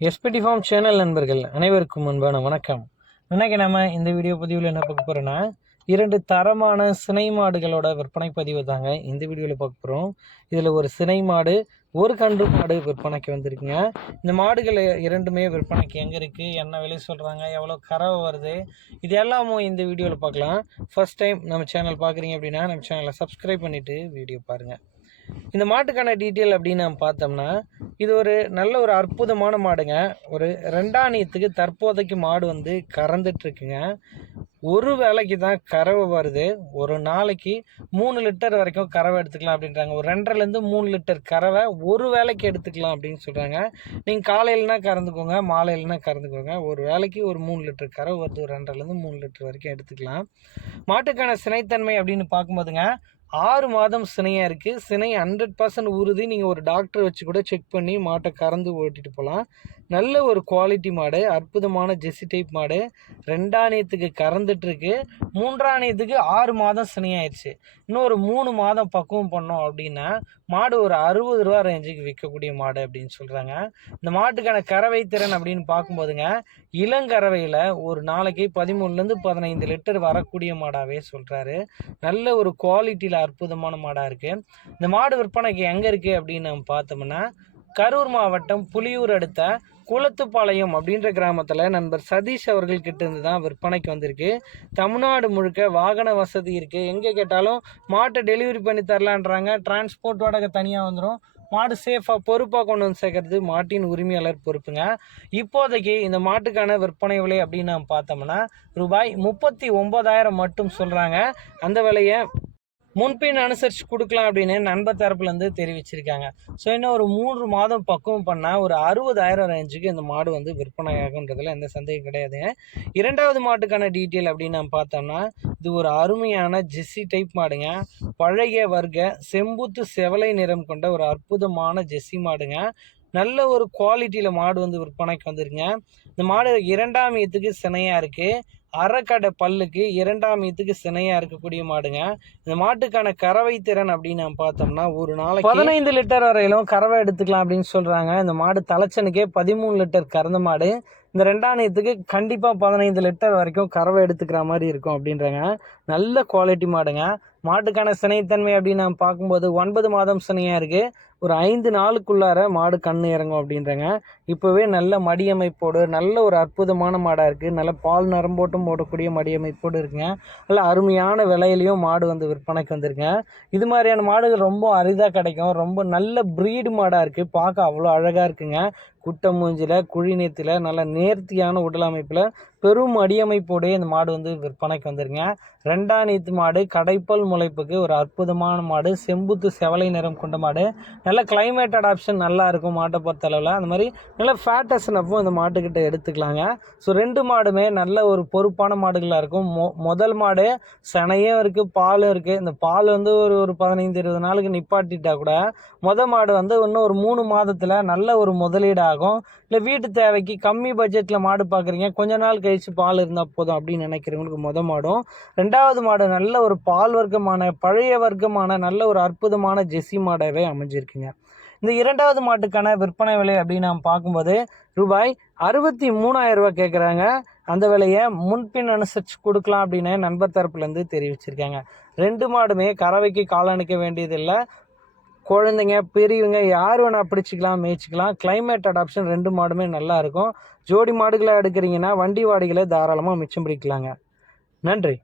SPD form channel நண்பர்கள் அனைவருக்கும் அன்பான வணக்கம். இன்னைக்கு நம்ம இந்த வீடியோ பதிவில் என்ன பார்க்க போகிறோன்னா இரண்டு தரமான சினை மாடுகளோட விற்பனை பதிவு தாங்க இந்த வீடியோவில் பார்க்க போகிறோம் இதில் ஒரு சினை மாடு ஒரு கன்று மாடு விற்பனைக்கு வந்திருக்குங்க. இந்த மாடுகள் இரண்டுமே விற்பனைக்கு எங்கே இருக்குது என்ன விலை சொல்கிறாங்க எவ்வளோ கறவை வருது இது எல்லாமும் இந்த வீடியோவில் பார்க்கலாம். ஃபர்ஸ்ட் டைம் நம்ம சேனல் பார்க்குறீங்க அப்படின்னா நம்ம சேனலை சப்ஸ்கிரைப் பண்ணிவிட்டு வீடியோ பாருங்கள் இந்த மாட்டுக்கான டீட்டெயில் அப்படின்னு நம்ம பார்த்தோம்னா இது ஒரு நல்ல ஒரு அற்புதமான மாடுங்க. ஒரு ரெண்டாணியத்துக்கு தற்போதைக்கு மாடு வந்து கறந்துட்டுருக்குங்க ஒரு வேலைக்கு தான் கறவை வருது. ஒரு நாளைக்கு மூணு லிட்டர் வரைக்கும் கறவை எடுத்துக்கலாம் அப்படின்றாங்க. ஒரு ரெண்டரைலேருந்து மூணு லிட்டர் கறவை ஒரு வேலைக்கு எடுத்துக்கலாம் அப்படின்னு சொல்கிறாங்க நீங்கள் காலையிலனா கறந்துக்கோங்க மாலையிலனா கறந்துக்கோங்க. ஒரு வேலைக்கு ஒரு மூணு லிட்டர் கறவை வருது. ஒரு ரெண்டரைலேருந்து மூணு லிட்டர் வரைக்கும் எடுத்துக்கலாம். மாட்டுக்கான சினைத்தன்மை அப்படின்னு பார்க்கும்போதுங்க ஆறு மாதம் சினையாக இருக்குது சினை ஹண்ட்ரட் பர்சன்ட் உறுதி. நீங்கள் ஒரு டாக்டர் வச்சு கூட செக் பண்ணி மாட்டை கறந்து ஓட்டிட்டு போகலாம் நல்ல ஒரு குவாலிட்டி மாடு அற்புதமான ஜெர்சி டைப் மாடு. ரெண்டாணியத்துக்கு கறந்துட்டுருக்கு. மூன்றாணியத்துக்கு ஆறு மாதம் சனியாயிடுச்சு இன்னும் ஒரு மூணு மாதம் பக்குவம் பண்ணோம் அப்படின்னா மாடு ஒரு அறுபது ரூபா ரேஞ்சுக்கு விற்கக்கூடிய மாடு அப்படின்னு சொல்கிறாங்க இந்த மாட்டுக்கான கறவை திறன் அப்படின்னு பார்க்கும்போதுங்க இளங்கறவையில் ஒரு நாளைக்கு பதிமூணுலேருந்து பதினைந்து லிட்டர் வரக்கூடிய மாடாகவே சொல்கிறாரு நல்ல ஒரு குவாலிட்டியில் அற்புதமான மாடாக இருக்குது இந்த மாடு விற்பனைக்கு எங்கே இருக்குது அப்படின்னு நம்ம பார்த்தோம்னா கரூர் மாவட்டம் புலியூர் அடுத்த குளத்துப்பாளையம் அப்படின்ற கிராமத்தில் நண்பர் சதீஷ் அவர்கள் கிட்ட இருந்து தான் விற்பனைக்கு வந்திருக்கு. தமிழ்நாடு முழுக்க வாகன வசதி இருக்குது எங்கே கேட்டாலும் மாட்டை டெலிவரி பண்ணி தரலான்றாங்க. டிரான்ஸ்போர்ட் வாடகை தனியாக வந்துடும் மாடு சேஃபாக பொறுப்பாக கொண்டு வந்து சேர்க்கறது மாட்டின் உரிமையாளர் பொறுப்புங்க. இப்போதைக்கு இந்த மாட்டுக்கான விற்பனை விலை அப்படின்னு நம்ம பார்த்தோம்னா ரூபாய் முப்பத்தி ஒம்பதாயிரம் மட்டும் சொல்கிறாங்க அந்த விலையை முன்பின் அனுசரித்து கொடுக்கலாம் அப்படின்னு நண்பர் தரப்புலேருந்து தெரிவிச்சிருக்காங்க. ஸோ இன்னும் ஒரு மூன்று மாதம் பக்குவம் பண்ணால் ஒரு அறுபதாயிரம் ரேஞ்சுக்கு இந்த மாடு வந்து விற்பனை ஆகுன்றதுல எந்த சந்தேகம் கிடையாதுங்க இரண்டாவது மாட்டுக்கான டீட்டெயில் அப்படின்னு நம்ம பார்த்தோம்னா இது ஒரு அருமையான ஜெஸ்ஸி டைப் மாடுங்க. பழைய வர்க்க செம்புத்து செவலை நிறம் கொண்ட ஒரு அற்புதமான ஜெஸ்ஸி மாடுங்க. நல்ல ஒரு குவாலிட்டியில் மாடு வந்து விற்பனைக்கு வந்துருங்க இந்த மாடு இரண்டாம் ஈத்துக்கு சினையாக இருக்குது அரைக்கடை பல்லுக்கு இரண்டாம் ஈத்துக்கு சினையாக இருக்கக்கூடிய மாடுங்க. இந்த மாட்டுக்கான கறவை திறன் அப்படின்னு நம்ம பார்த்தோம்னா ஒரு நாளைக்கு பதினைந்து லிட்டர் வரையிலும் கறவை எடுத்துக்கலாம் அப்படின்னு சொல்கிறாங்க இந்த மாடு தலைச்சனுக்கே பதிமூணு லிட்டர் கறந்த மாடு. இந்த ரெண்டாணியத்துக்கு கண்டிப்பாக பதினைந்து லிட்டர் வரைக்கும் கறவை எடுத்துக்கிற மாதிரி இருக்கும் அப்படின்றாங்க. நல்ல குவாலிட்டி மாடுங்க. மாட்டுக்கான சினைத்தன்மை அப்படின்னு நம்ம பார்க்கும்போது ஒன்பது மாதம் சினையாக இருக்குது ஒரு ஐந்து நாளுக்குள்ளார மாடு கண் இறங்கும் அப்படின்றாங்க. இப்போவே நல்ல மடியமைப்போடு நல்ல ஒரு அற்புதமான மாடாக இருக்குது நல்ல பால் நரம்போட்டும் போடக்கூடிய மடியமைப்போடு இருக்குங்க. நல்ல அருமையான விலையிலையும் மாடு வந்து விற்பனைக்கு வந்திருக்குங்க. இது மாதிரியான மாடுகள் ரொம்ப அரிதாக கிடைக்கும். ரொம்ப நல்ல ப்ரீடு மாடாக இருக்குது பார்க்க அவ்வளோ அழகாக இருக்குங்க. குட்டை மூஞ்சில் குழிநீத்தில் நல்ல நேர்த்தியான உடல் அமைப்பில் பெரும் அடியமைப்போடைய இந்த மாடு வந்து விற்பனைக்கு வந்துருங்க ரெண்டாம் நீத்து மாடு கடைப்பல் முளைப்புக்கு ஒரு அற்புதமான மாடு செம்புத்து செவலை நிறம் கொண்ட மாடு. நல்ல நல்ல கிளைமேட்டட் ஆப்ஷன் நல்லா இருக்கும் மாட்டை பொறுத்த அளவில் அந்த மாதிரி நல்ல ஃபேட்டஸ்னப்பும் இந்த மாட்டுக்கிட்ட எடுத்துக்கலாங்க. ஸோ ரெண்டு மாடுமே நல்ல ஒரு பொறுப்பான மாடுகளாக இருக்கும். மொ முதல் மாடு சனையும் இருக்குது பாலும் இருக்குது இந்த பால் வந்து ஒரு ஒரு பதினைந்து இருபது நாளுக்கு நிப்பாட்டிட்டா கூட மொதல் மாடு வந்து இன்னும் ஒரு மூணு மாதத்தில் நல்ல ஒரு முதலீடு ஆகும் இல்லை வீட்டு தேவைக்கு கம்மி பட்ஜெட்டில் மாடு பார்க்குறீங்க கொஞ்ச நாள் கழித்து பால் இருந்தால் போதும் அப்படின்னு நினைக்கிறவங்களுக்கு மொதல் மாடும். ரெண்டாவது மாடு நல்ல ஒரு பால் வர்க்கமான பழைய வர்க்கமான நல்ல ஒரு அற்புதமான ஜெஸ்ஸி மாடாகவே அமைஞ்சிருக்குங்க. இந்த இரண்டாவது மாட்டுக்கான விற்பனை விலை அப்படின்னு நாம் பார்க்கும்போது ரூபாய் அறுபத்தி மூணாயிரம் ரூபாய் கேட்குறாங்க. அந்த விலையை முன்பின் அனுசரித்து கொடுக்கலாம் அப்படின்னு நண்பர் தரப்புலேருந்து தெரிவிச்சிருக்காங்க. ரெண்டு மாடுமே கறவைக்கு காலணிக்க வேண்டியதில்லை. குழந்தைங்க பெரியவங்க யார் வேணால் பிடிச்சிக்கலாம் மேய்ச்சிக்கலாம். கிளைமேட் அடாப்ஷன் ரெண்டு மாடுமே நல்லா இருக்கும். ஜோடி மாடுகளை எடுக்கிறீங்கன்னா வண்டி வாடகைகளை தாராளமாக மிச்சம் பிடிக்கலாங்க. நன்றி.